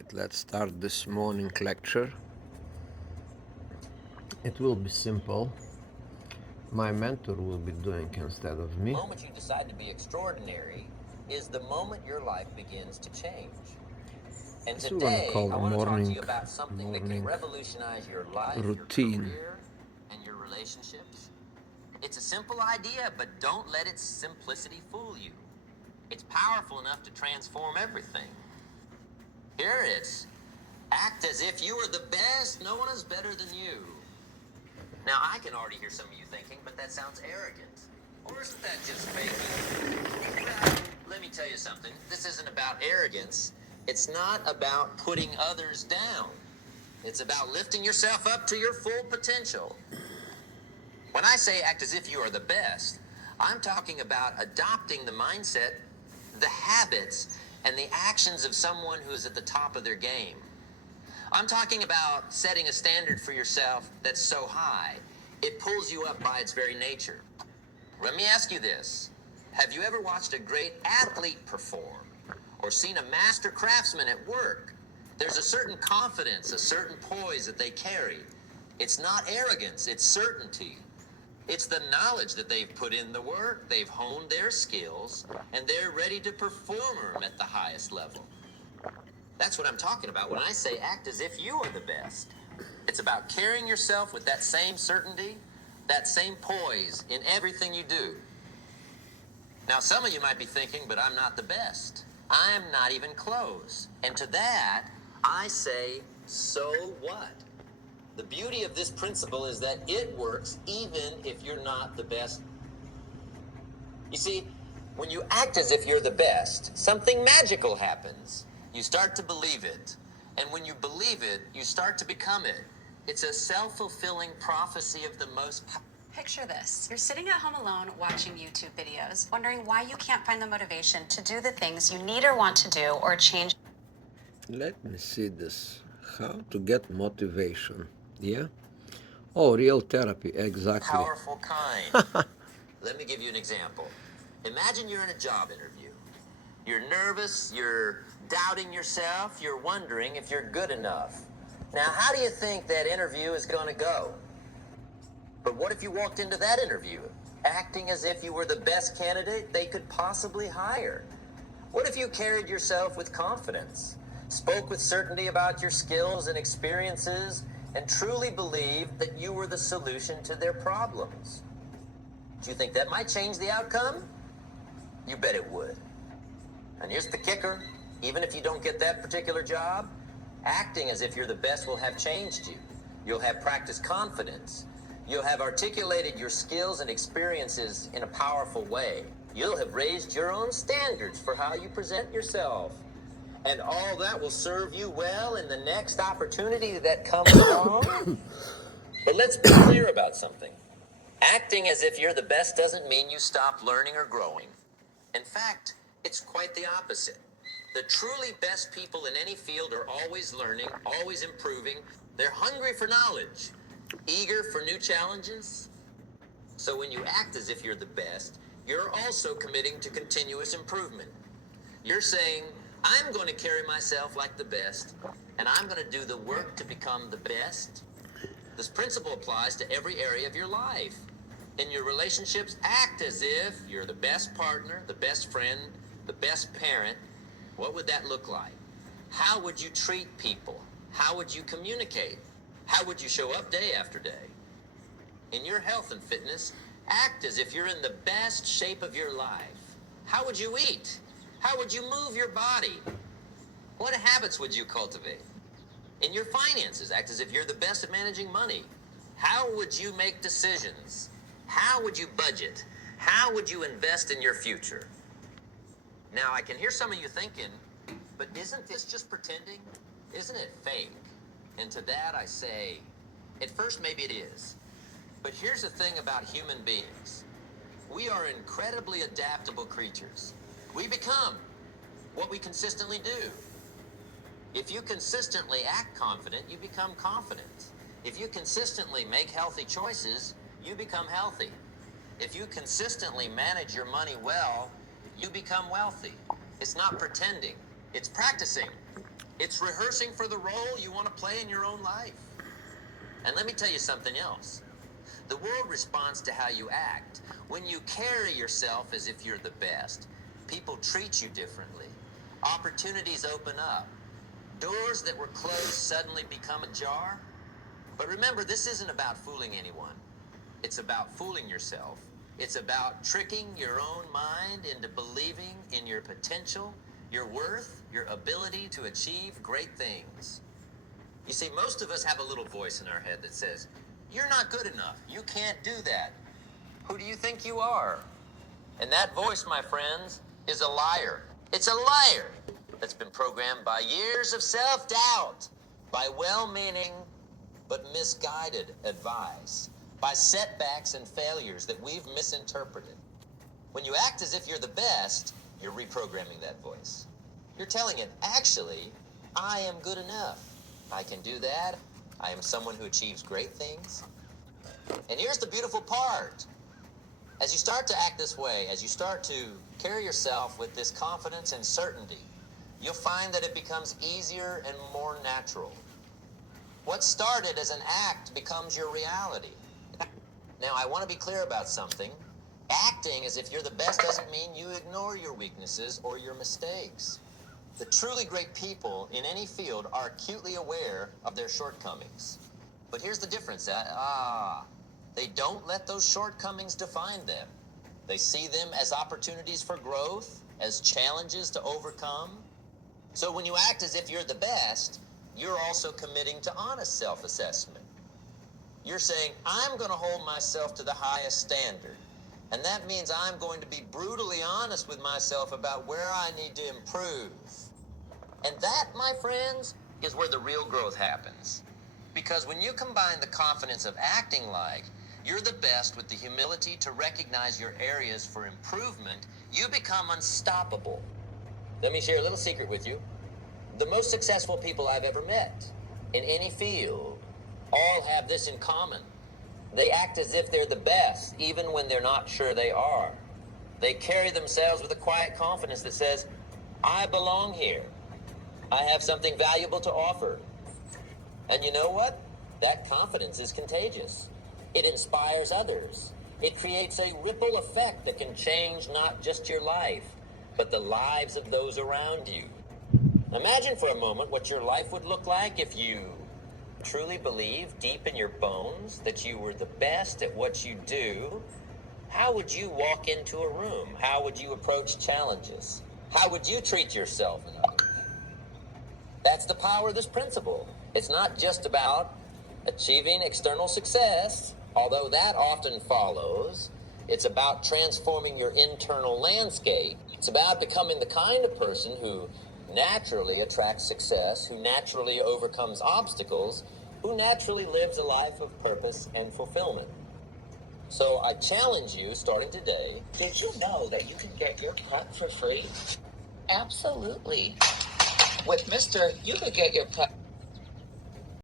right, let's start this morning lecture. It will be simple. My mentor will be doing instead of me. The moment you decide to be extraordinary is the moment your life begins to change. And So we're gonna today, call I a want to talk to morning you about something that can revolutionize your life, routine. your career, and your relationships. It's a simple idea, but don't let its simplicity fool you. It's powerful enough to transform everything. Here it is. Act as if you are the best. No one is better than you. Now, I can already hear some of you thinking, but that sounds arrogant. Or isn't that just faking? Well, let me tell you something. This isn't about arrogance. It's not about putting others down. It's about lifting yourself up to your full potential. When I say act as if you are the best, I'm talking about adopting the mindset, the habits, and the actions of someone who is at the top of their game. I'm talking about setting a standard for yourself that's so high, it pulls you up by its very nature. Let me ask you this. Have you ever watched a great athlete perform or seen a master craftsman at work? There's a certain confidence, a certain poise that they carry. It's not arrogance, it's certainty. It's the knowledge that they've put in the work, they've honed their skills, and they're ready to perform at the highest level. That's what I'm talking about when I say act as if you are the best. It's about carrying yourself with that same certainty, that same poise in everything you do. Now, some of you might be thinking, but I'm not the best. I'm not even close. And to that, I say, so what? The beauty of this principle is that it works even if you're not the best. You see, when you act as if you're the best, something magical happens. You start to believe it. And when you believe it, you start to become it. It's a self-fulfilling prophecy of the most. Picture this. You're sitting at home alone watching YouTube videos, wondering why you can't find the motivation to do the things you need or want to do or change. Let me see this. How to get motivation. Yeah? Oh, real therapy, exactly. Powerful kind. Let me give you an example. Imagine you're in a job interview. You're nervous, you're doubting yourself, you're wondering if you're good enough. Now, how do you think that interview is going to go? But what if you walked into that interview acting as if you were the best candidate they could possibly hire? What if you carried yourself with confidence, spoke with certainty about your skills and experiences, and truly believed that you were the solution to their problems? Do you think that might change the outcome? You bet it would. And here's the kicker. Even if you don't get that particular job, acting as if you're the best will have changed you. You'll have practiced confidence. You'll have articulated your skills and experiences in a powerful way. You'll have raised your own standards for how you present yourself. And all that will serve you well in the next opportunity that comes along. But let's be clear about something. Acting as if you're the best doesn't mean you stop learning or growing. In fact, it's quite the opposite. The truly best people in any field are always learning, always improving. They're hungry for knowledge, eager for new challenges. So when you act as if you're the best, you're also committing to continuous improvement. You're saying, I'm going to carry myself like the best, and I'm going to do the work to become the best. This principle applies to every area of your life. In your relationships, act as if you're the best partner, the best friend, the best parent. What would that look like? How would you treat people? How would you communicate? How would you show up day after day? In your health and fitness, act as if you're in the best shape of your life. How would you eat? How would you move your body? What habits would you cultivate? In your finances, act as if you're the best at managing money. How would you make decisions? How would you budget? How would you invest in your future? Now, I can hear some of you thinking, but isn't this just pretending? Isn't it fake? And to that I say, at first maybe it is. But here's the thing about human beings. We are incredibly adaptable creatures. We become what we consistently do. If you consistently act confident, you become confident. If you consistently make healthy choices, you become healthy. If you consistently manage your money well, you become wealthy. It's not pretending, it's practicing. It's rehearsing for the role you want to play in your own life. And let me tell you something else. The world responds to how you act. When you carry yourself as if you're the best, people treat you differently. Opportunities open up. Doors that were closed suddenly become ajar. But remember, this isn't about fooling anyone. It's about fooling yourself. It's about tricking your own mind into believing in your potential, your worth, your ability to achieve great things. You see, most of us have a little voice in our head that says, "You're not good enough. You can't do that. Who do you think you are?" And that voice, my friends, is a liar. It's a liar that's been programmed by years of self-doubt, by well-meaning but misguided advice, by setbacks and failures that we've misinterpreted. When you act as if you're the best, you're reprogramming that voice. You're telling it, actually, I am good enough. I can do that. I am someone who achieves great things. And here's the beautiful part. As you start to act this way, as you start to carry yourself with this confidence and certainty, you'll find that it becomes easier and more natural. What started as an act becomes your reality. Now, I want to be clear about something. Acting as if you're the best doesn't mean you ignore your weaknesses or your mistakes. The truly great people in any field are acutely aware of their shortcomings. But here's the difference. They don't let those shortcomings define them. They see them as opportunities for growth, as challenges to overcome. So when you act as if you're the best, you're also committing to honest self-assessment. You're saying, I'm going to hold myself to the highest standard. And that means I'm going to be brutally honest with myself about where I need to improve. And that, my friends, is where the real growth happens. Because when you combine the confidence of acting like you're the best with the humility to recognize your areas for improvement, you become unstoppable. Let me share a little secret with you. The most successful people I've ever met in any field all have this in common. They act as if they're the best, even when they're not sure they are. They carry themselves with a quiet confidence that says, I belong here. I have something valuable to offer. And you know what? That confidence is contagious. It inspires others. It creates a ripple effect that can change not just your life, but the lives of those around you. Imagine for a moment what your life would look like if you truly believed deep in your bones that you were the best at what you do. How would you walk into a room? How would you approach challenges? How would you treat yourself and others? That's the power of this principle. It's not just about achieving external success, although that often follows. It's about transforming your internal landscape. It's about becoming the kind of person who naturally attracts success, who naturally overcomes obstacles, who naturally lives a life of purpose and fulfillment. So I challenge you, starting today. Did you know that you can get your prep for free? Absolutely. With Mr. You could get your prep